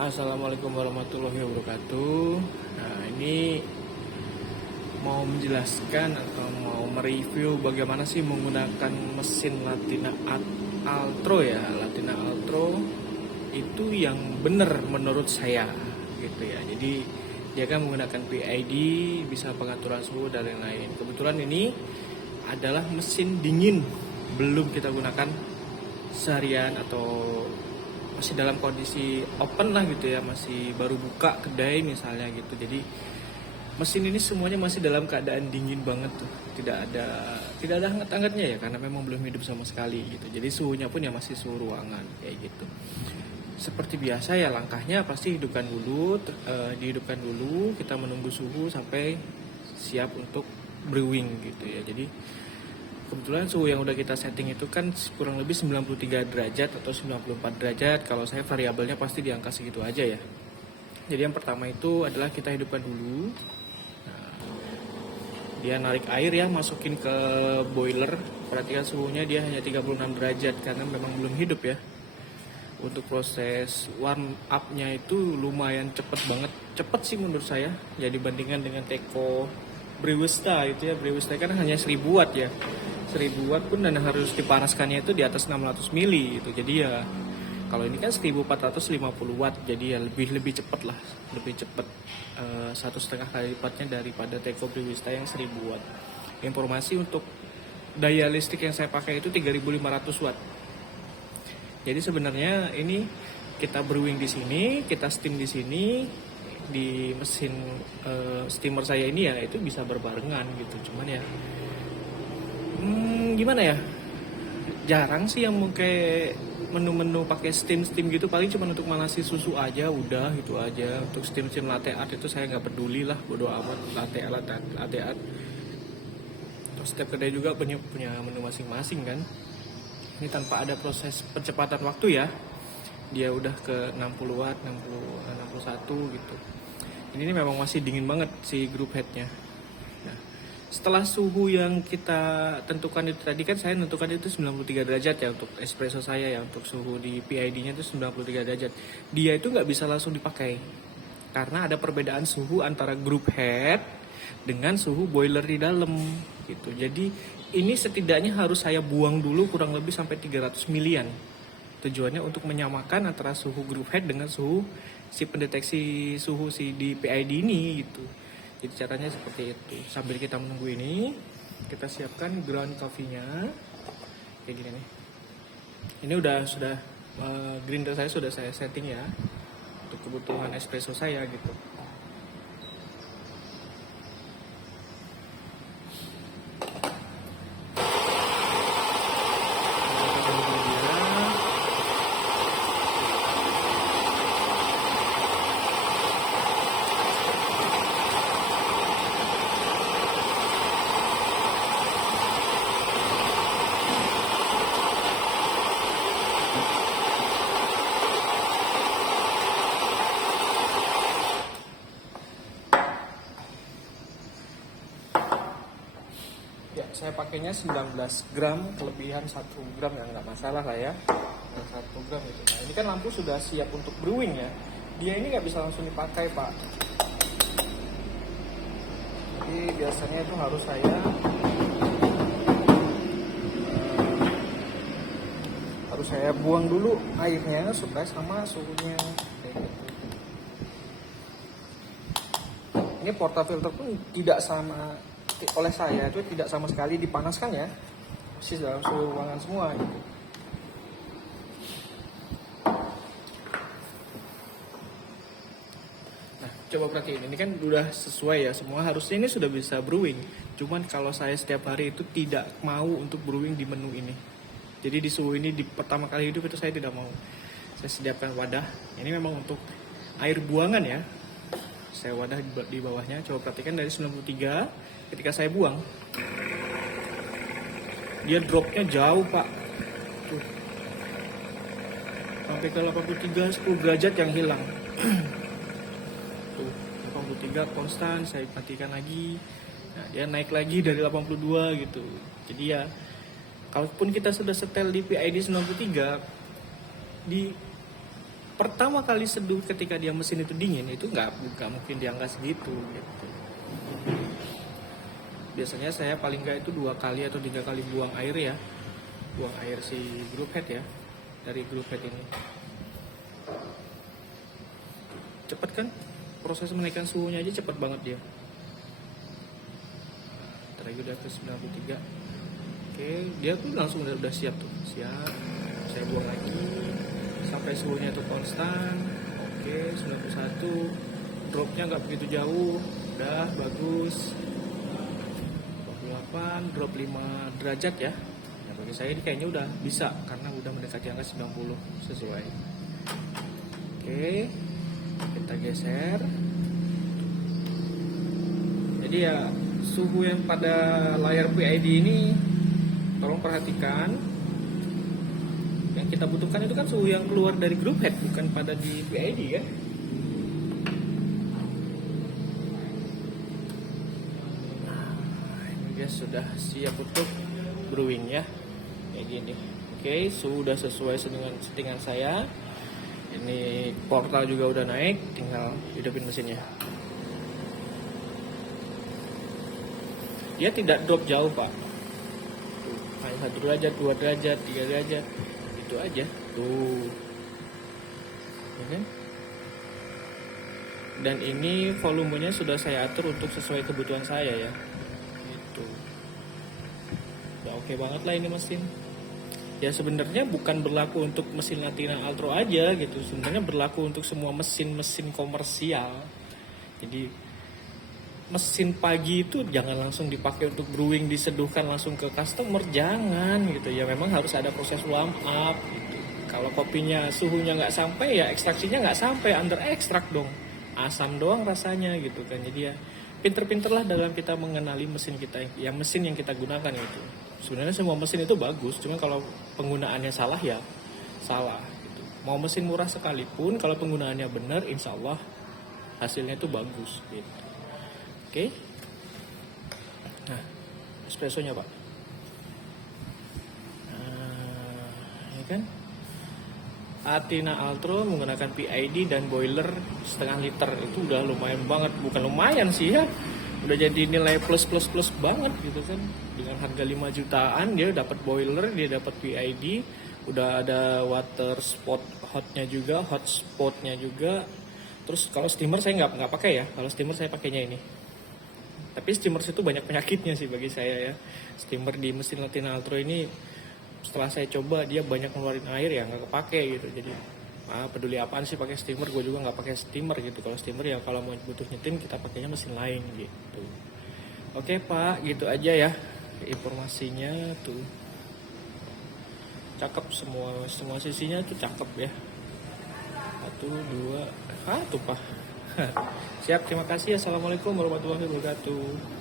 Assalamualaikum warahmatullahi wabarakatuh. Nah, ini mau menjelaskan atau mau mereview bagaimana sih menggunakan mesin Latina Altro ya. Latina Altro itu yang benar menurut saya gitu ya. Jadi dia kan menggunakan PID, bisa pengaturan suhu dan lain-lain. Kebetulan ini adalah mesin dingin, belum kita gunakan seharian atau masih dalam kondisi open lah gitu ya, masih baru buka kedai misalnya gitu. Jadi mesin ini semuanya masih dalam keadaan dingin banget tuh, tidak ada hangat-hangatnya ya, karena memang belum hidup sama sekali gitu. Jadi suhunya pun ya masih suhu ruangan kayak gitu. Seperti biasa ya, langkahnya pasti dihidupkan dulu, kita menunggu suhu sampai siap untuk brewing gitu ya. Jadi kebetulan suhu yang udah kita setting itu kan kurang lebih 93 derajat atau 94 derajat. Kalau saya variabelnya pasti di angka segitu aja ya. Jadi yang pertama itu adalah kita hidupkan dulu. Nah, dia narik air ya, masukin ke boiler. Perhatikan suhunya dia hanya 36 derajat karena memang belum hidup ya. Untuk proses warm up-nya itu lumayan cepet banget. Cepet sih menurut saya. Ya dibandingkan dengan Teko Brewista itu ya. Brewista kan hanya 1000 watt ya. 1000 watt pun dan harus dipanaskannya itu di atas 600 mili gitu. Jadi ya kalau ini kan 1450 watt, jadi ya lebih cepat lah, lebih cepat, 1,5 kali lipatnya daripada Teko Brewista yang 1000 watt. Informasi untuk daya listrik yang saya pakai itu 3500 watt. Jadi sebenarnya ini kita brewing di sini, kita steam di sini, di mesin steamer saya ini ya itu bisa berbarengan gitu. Cuman ya gimana ya, jarang sih yang kayak menu-menu pakai steam gitu, paling cuma untuk manasi susu aja udah gitu aja. Untuk steam latte art itu saya nggak peduli lah, bodo amat. Latte art terus setiap kedai juga punya menu masing-masing kan. Ini tanpa ada proses percepatan waktu ya, dia udah ke 60 watt, 61 gitu. Ini memang masih dingin banget si group headnya. Nah, setelah suhu yang kita tentukan itu tadi kan saya tentukan itu 93 derajat ya untuk espresso saya ya, untuk suhu di PID-nya itu 93 derajat. Dia itu nggak bisa langsung dipakai karena ada perbedaan suhu antara group head dengan suhu boiler di dalam gitu. Jadi ini setidaknya harus saya buang dulu kurang lebih sampai 300 milian. Tujuannya untuk menyamakan antara suhu group head dengan suhu si pendeteksi suhu si di PID ini gitu. Jadi caranya seperti itu. Sambil kita menunggu ini, kita siapkan ground coffee-nya. Kayak gini nih. Ini sudah grinder saya sudah saya setting ya untuk kebutuhan espresso saya gitu. Ya, saya pakainya 19 gram, kelebihan 1 gram ya, nggak masalah lah ya. 1 gram itu. Nah, ini kan lampu sudah siap untuk brewing ya. Dia ini nggak bisa langsung dipakai, Pak. Jadi biasanya itu harus saya buang dulu airnya supaya sama suhunya. Ini portafilter pun tidak sama, oleh saya itu tidak sama sekali dipanaskan ya, masih dalam suhu ruangan semua gitu. Nah, coba perhatiin, ini kan udah sesuai ya, semua harusnya ini sudah bisa brewing. Cuman kalau saya setiap hari itu tidak mau untuk brewing di menu ini. Jadi di suhu ini di pertama kali hidup itu saya tidak mau. Saya sediakan wadah. Ini memang untuk air buangan ya. Saya wadah di bawahnya. Coba perhatikan dari 93 ketika saya buang, dia dropnya jauh Pak. Tuh. Sampai ke 83, 10 derajat yang hilang. Tuh, 83 konstan, saya matikan lagi. Nah, dia naik lagi dari 82 gitu. Jadi ya, kalaupun kita sudah setel di PID 93, di pertama kali seduh ketika dia mesin itu dingin itu nggak mungkin di angka segitu gitu. Biasanya saya paling nggak itu 2 kali atau 3 kali buang air ya, buang air si group head ya, dari group head ini. Cepet kan proses menaikkan suhunya aja, cepet banget dia. Terakhir udah ke 93. Oke, dia tuh langsung udah siap tuh, siap. Saya buang lagi sampai suhunya itu konstan. Oke, 91. Dropnya nggak begitu jauh, udah bagus. 28, drop 5 derajat ya. Nah, bagi saya ini kayaknya udah bisa karena udah mendekati angka 90 sesuai. Oke, kita geser. Jadi ya suhu yang pada layar PID ini tolong perhatikan. Yang kita butuhkan itu kan suhu yang keluar dari group head, bukan pada di PID ya. Sudah siap untuk brewing ya, kayak gini. Oke, sudah sesuai dengan settingan saya. Ini portal juga udah naik, tinggal hidupin mesinnya. Dia tidak drop jauh pak, tuh, hanya 1 derajat, 2 derajat, 3 derajat, itu aja tuh ya kan? Dan ini volumenya sudah saya atur untuk sesuai kebutuhan saya ya. Udah oke banget lah ini mesin. Ya sebenarnya bukan berlaku untuk mesin Latina Altro aja gitu. Sebenarnya berlaku untuk semua mesin-mesin komersial. Jadi mesin pagi itu jangan langsung dipakai untuk brewing, diseduhkan langsung ke customer, jangan gitu. Ya memang harus ada proses warm up gitu. Kalau kopinya suhunya nggak sampai ya ekstraksinya nggak sampai, under ekstrak dong. Asam doang rasanya gitu kan. Jadi ya pinter-pinterlah dalam kita mengenali mesin kita, ya mesin yang kita gunakan itu. Sebenarnya semua mesin itu bagus, cuma kalau penggunaannya salah ya salah gitu. Mau mesin murah sekalipun kalau penggunaannya benar, insya Allah hasilnya itu bagus gitu. Oke. Nah, espressonya pak. Ya kan? Latina Altro menggunakan PID dan boiler 0,5 liter, itu udah lumayan banget, bukan lumayan sih ya, udah jadi nilai plus banget gitu kan. Dengan harga 5 jutaan dia dapat boiler, dia dapat PID, udah ada water spot hotnya juga, hot spotnya juga. Terus kalau steamer saya nggak pakai ya, kalau steamer saya pakainya ini. Tapi steamer itu banyak penyakitnya sih bagi saya ya. Steamer di mesin Latina Altro ini setelah saya coba dia banyak ngeluarin air ya, nggak kepake gitu. Jadi peduli apaan sih pakai steamer, gue juga nggak pakai steamer gitu. Kalau steamer ya kalau mau butuh nyetin kita pakainya mesin lain gitu. Oke pak, gitu aja ya informasinya tuh. Cakep semua sisinya tuh cakep ya. 1, 2, tuh pak. Siap, terima kasih. Assalamualaikum warahmatullahi wabarakatuh.